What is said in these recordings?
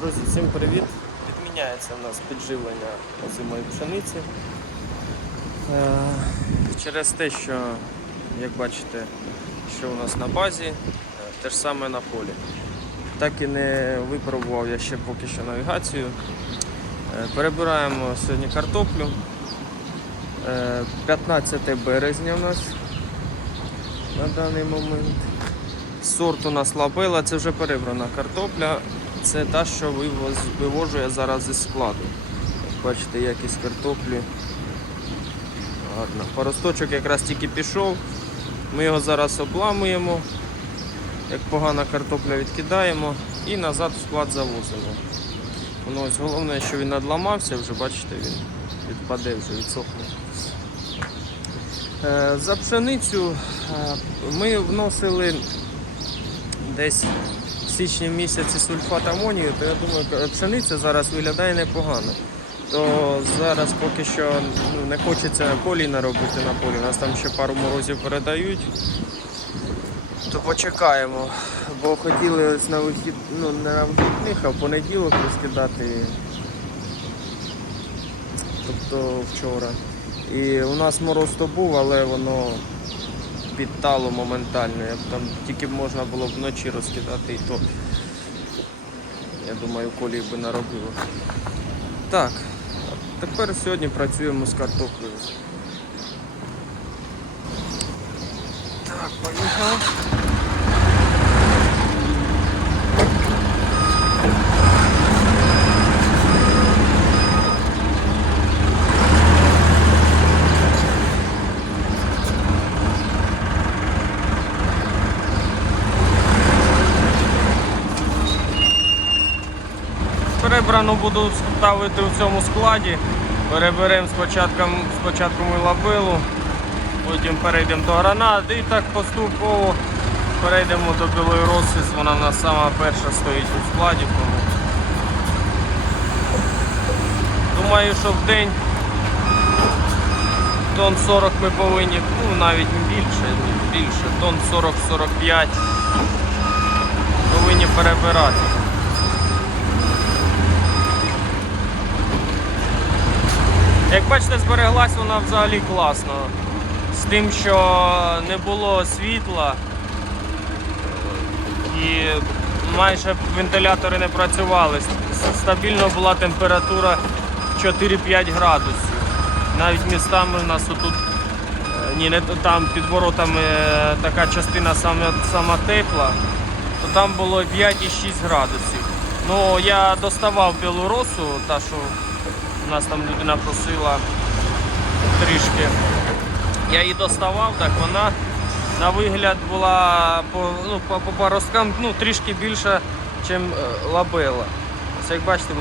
Друзі, всім привіт! Відміняється у нас підживлення озимої пшениці. Е, Через те, що, як бачите, що у нас на базі, е, те ж саме на полі. Так і не випробував я ще поки що навігацію. Е, Перебираємо сьогодні картоплю. Е, 15 березня у нас на даний момент. Сорт у нас лабела, це вже перебрана картопля. Це та, що вивожу я зараз із складу. Бачите, якість картоплі. Гарно. Поросточок якраз тільки пішов. Ми його зараз обламуємо. Як погана картопля відкидаємо і назад в склад завозимо. Воно ось головне, що він надламався, вже бачите, він відпаде, вже відсохне. Е, За пшеницю е, ми вносили десь січні місяці сульфат амонію, то я думаю, пшениця зараз виглядає непогано. То зараз поки що ну, не хочеться коліна робити на полі. У нас там ще пару морозів передають. То почекаємо. Бо хотіли на вихід, ну не на вихідних, а в понеділок розкидати. Тобто вчора. І у нас мороз то був, але воно підтало моментально. Як там тільки б можна було б вночі розкидати, і то я думаю, колії би наробило. Так, тепер сьогодні працюємо з картоплею. Так, поїхали. Перебрану буду ставити в цьому складі. Переберемо спочатку, спочатку ми лабилу, потім перейдемо до гранат і так поступово перейдемо до білої росис. Вона в нас сама перша стоїть у складі. Думаю, що в день тон 40 ми повинні, ну навіть більше, більше, тон 40-45 повинні перебирати. Як бачите, збереглась вона взагалі класно. З тим, що не було світла і майже вентилятори не працювали. Стабільно була температура 4-5 градусів. Навіть містами у нас отут, е, ні, не там під воротами е, така частина саме, сама тепла, то там було 5,6 градусів. Ну, я доставав білу росу, та що у нас там людина просила трішки. Я її доставав, так вона на вигляд була по, ну, по, по паросткам ну, трішки більша, ніж лабела. Ось як бачите,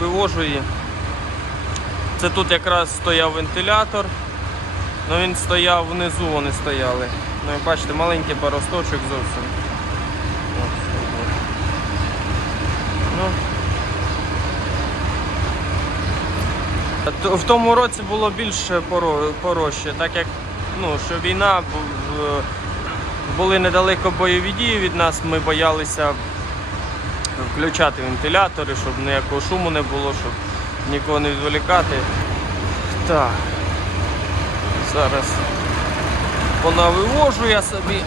вивожу її. Це тут якраз стояв вентилятор. Ну він стояв внизу, вони стояли. Ну як бачите, маленький паросточок зовсім. В тому році було більше порожче, так як ну, що війна були недалеко бойові дії від нас, ми боялися включати вентилятори, щоб ніякого шуму не було, щоб нікого не відволікати. Так. Зараз понавивожу я собі.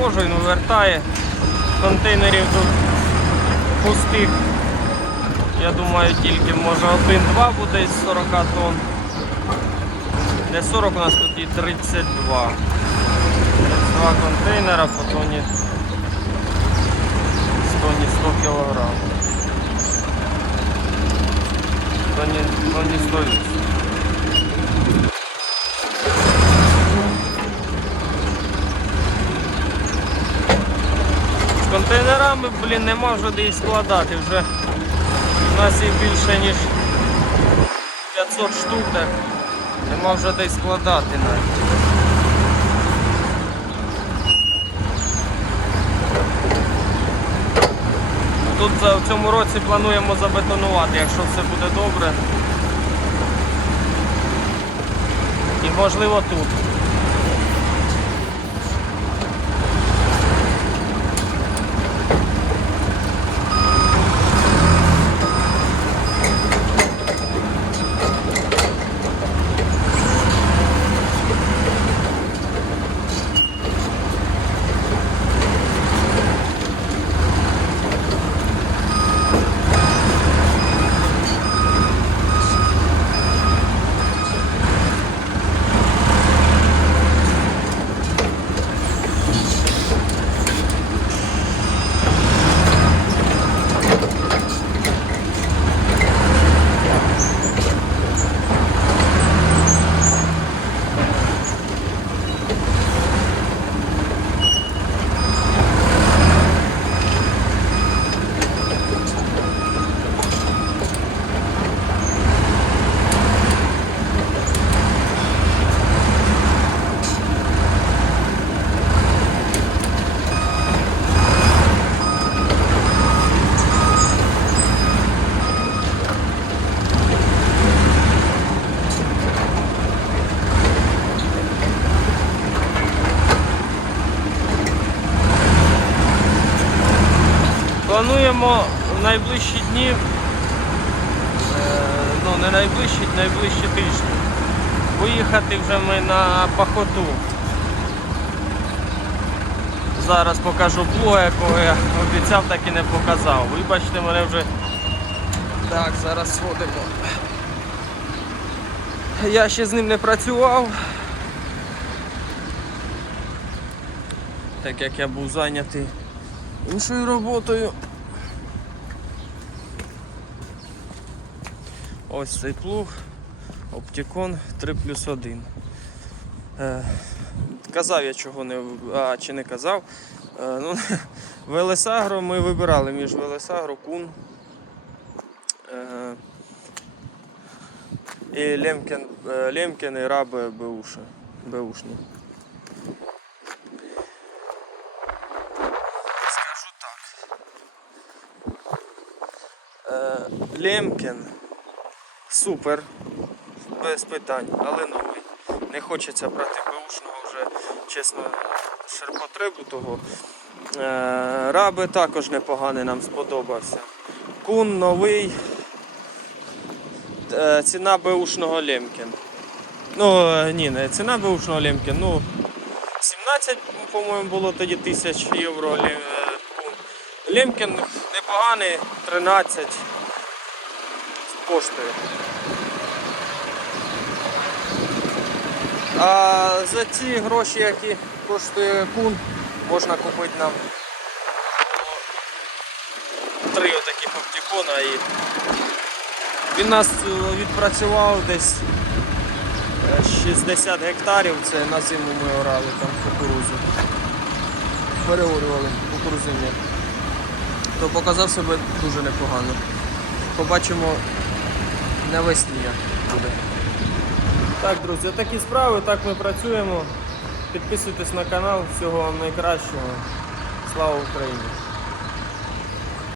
Я він вивертає. Контейнерів тут пустих. Я думаю, тільки може один-два буде із 40 тонн. Не 40 у нас тут і 32. 32 контейнера по тоні 100, не 100 кілограм. Тоні 108. ями, блін, нема вже де і складати. Вже у нас їх більше ніж 500 штук, так нема вже де і складати навіть. Тут в цьому році плануємо забетонувати, якщо все буде добре. І можливо тут. Плануємо в найближчі дні, е, ну не найближчі, найближчі тижні. Виїхати вже ми на пахоту. Зараз покажу плуга, якого я обіцяв, так і не показав. Вибачте, мене вже. Так, зараз сходимо. Я ще з ним не працював. Так як я був зайнятий іншою роботою. Ось цей плуг Оптікон 3 плюс 1. Е, казав я чого не а, чи не казав. Е, ну, Велесагро ми вибирали між Велесагро, Кун е, і Лемкен, Лемкен і Рабе Беуші. Беушні. Скажу так. Лемкен супер, без питань, але новий. Не хочеться брати беушного вже, чесно, ширпотребу того. Е, Раби також непоганий нам сподобався. Кун новий. Е, Ціна беушного Лемкен. Ну, е, ні, не ціна беушного Лемкен, ну 17, по-моєму, було тоді тисяч євро. Лемкен непоганий, 13 коштує. А за ті гроші, які коштує кун, можна купити нам три отаких оптикона і він нас е, відпрацював десь е, 60 гектарів, це на зиму ми орали там кукурузу. Переорювали кукурузиння. То показав себе дуже непогано. Побачимо навесні я буде. Так, друзі, такі справи, так ми працюємо. Підписуйтесь на канал, всього вам найкращого. Слава Україні!